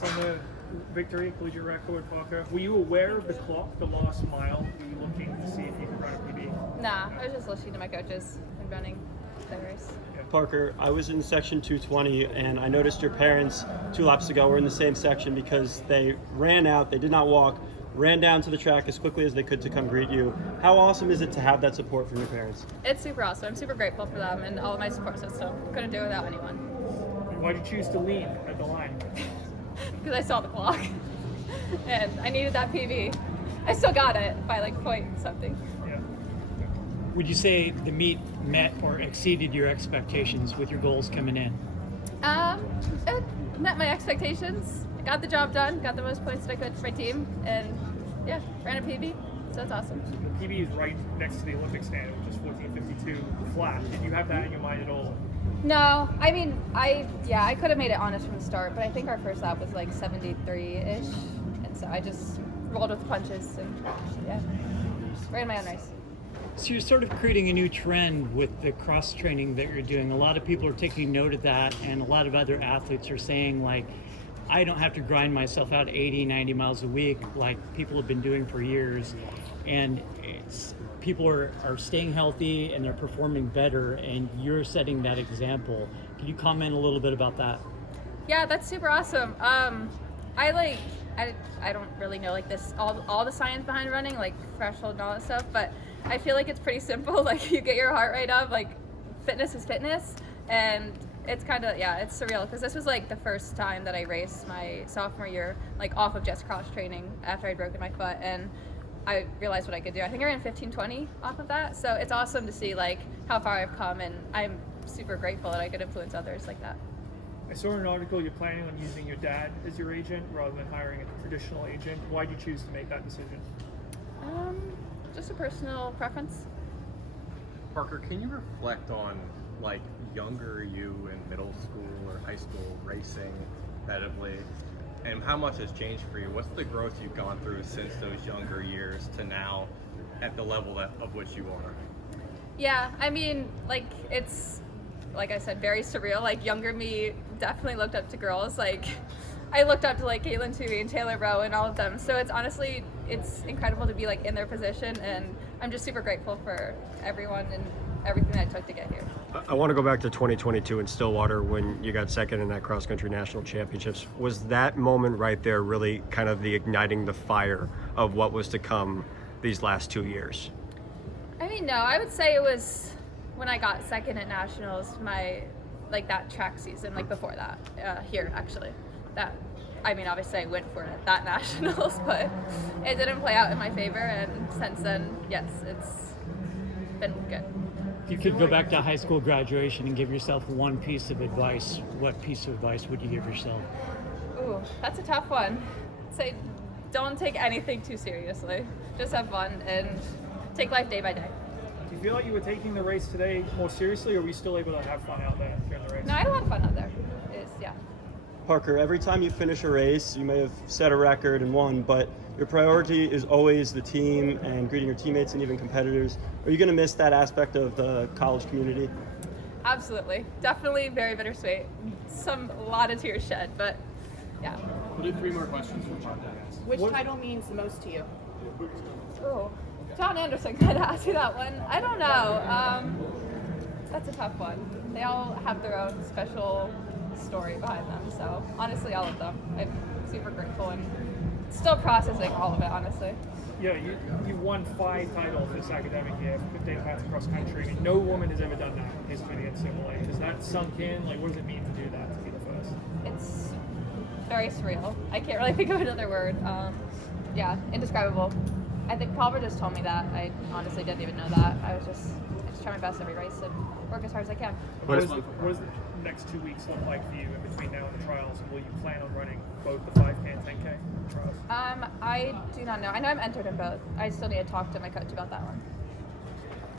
Congrats on the victory, collegiate record, Parker. Were you aware of the clock, the last mile? Were you looking to see if you could run a PB? Nah, I was just listening to my coaches and running the race. Parker, I was in section 220 and I noticed your parents 2 laps ago were in the same section because they ran out, they did not walk, ran down to the track as quickly as they could to come greet you. How awesome is it to have that support from your parents? It's super awesome. I'm super grateful for them and all of my support system. Couldn't do it without anyone. Why did you choose to lean at the line? Because I saw the clock and I needed that PB. I still got it by like point something. Yeah. Would you say the meet met or exceeded your expectations with your goals coming in? It met my expectations. I got the job done, got the most points that I could for my team, and yeah, ran a PB, so that's awesome. The PB is right next to the Olympic standard, which is 14:52 flat. Did you have that in your mind at all? No, I mean, I could have made it honest from the start, but I think our first lap was like 73-ish, and so I just rolled with the punches and yeah, ran my own race. So you're sort of creating a new trend with the cross training that you're doing. A lot of people are taking note of that, and a lot of other athletes are saying, like, I don't have to grind myself out 80, 90 miles a week like people have been doing for years. And people are staying healthy and they're performing better, and you're setting that example. Can you comment a little bit about that? Yeah, that's super awesome. I don't really know like this all the science behind running, like threshold and all that stuff, but I feel like it's pretty simple. Like you get your heart rate up, like fitness is fitness, and it's kind of, yeah, it's surreal because this was like the first time that I raced my sophomore year, like off of just cross training after I'd broken my foot, and I realized what I could do. I think I ran 15:20 off of that, so it's awesome to see like how far I've come, and I'm super grateful that I could influence others like that. I saw in an article you're planning on using your dad as your agent rather than hiring a traditional agent. Why did you choose to make that decision? Just a personal preference. Parker, can you reflect on like younger you in middle school or high school racing competitively, and how much has changed for you? What's the growth you've gone through since those younger years to now at the level of which you are? Yeah, I mean, like it's, like I said, very surreal. Like younger me definitely looked up to girls. Like I looked up to like Katelyn Tuohy and Taylor Rowe and all of them. So it's honestly, it's incredible to be like in their position, and I'm just super grateful for everyone and everything that it took to get here. I want to go back to 2022 in Stillwater when you got second in that cross country national championships. Was that moment right there really kind of the igniting the fire of what was to come these last 2 years? I mean, no, I would say it was when I got second at nationals, my, like that track season, like before that, here actually. That, I mean, obviously I went for it at that nationals, but it didn't play out in my favor, and since then, yes, it's been good. If you could go back to high school graduation and give yourself one piece of advice, what piece of advice would you give yourself? Ooh, that's a tough one. Say, don't take anything too seriously. Just have fun and take life day by day. Do you feel like you were taking the race today more seriously, or were you still able to have fun out there during the race? No, I had a lot of fun out there. Yeah. Parker, every time you finish a race, you may have set a record and won, but your priority is always the team and greeting your teammates and even competitors. Are you going to miss that aspect of the college community? Absolutely. Definitely very bittersweet. A lot of tears shed, but yeah. We'll do 3 more questions for Parker. Which title means the most to you? Oh, John Anderson could ask you that one. I don't know. That's a tough one. They all have their own special story behind them, so honestly all of them. I'm super grateful and still processing all of it, honestly. Yeah, you won 5 titles this academic year with Dave Pat's cross country. I mean, no woman has ever done that in history of the NCAA. Has that sunk in? Like, what does it mean to do that, to be the first? It's very surreal. I can't really think of another word. Yeah, indescribable. I think Palmer just told me that. I honestly didn't even know that. I just try my best every race and work as hard as I can. What does the next 2 weeks look like for you in between now and the trials? And will you plan on running both the 5K and 10K trials? I do not know. I know I'm entered in both. I still need to talk to my coach about that one.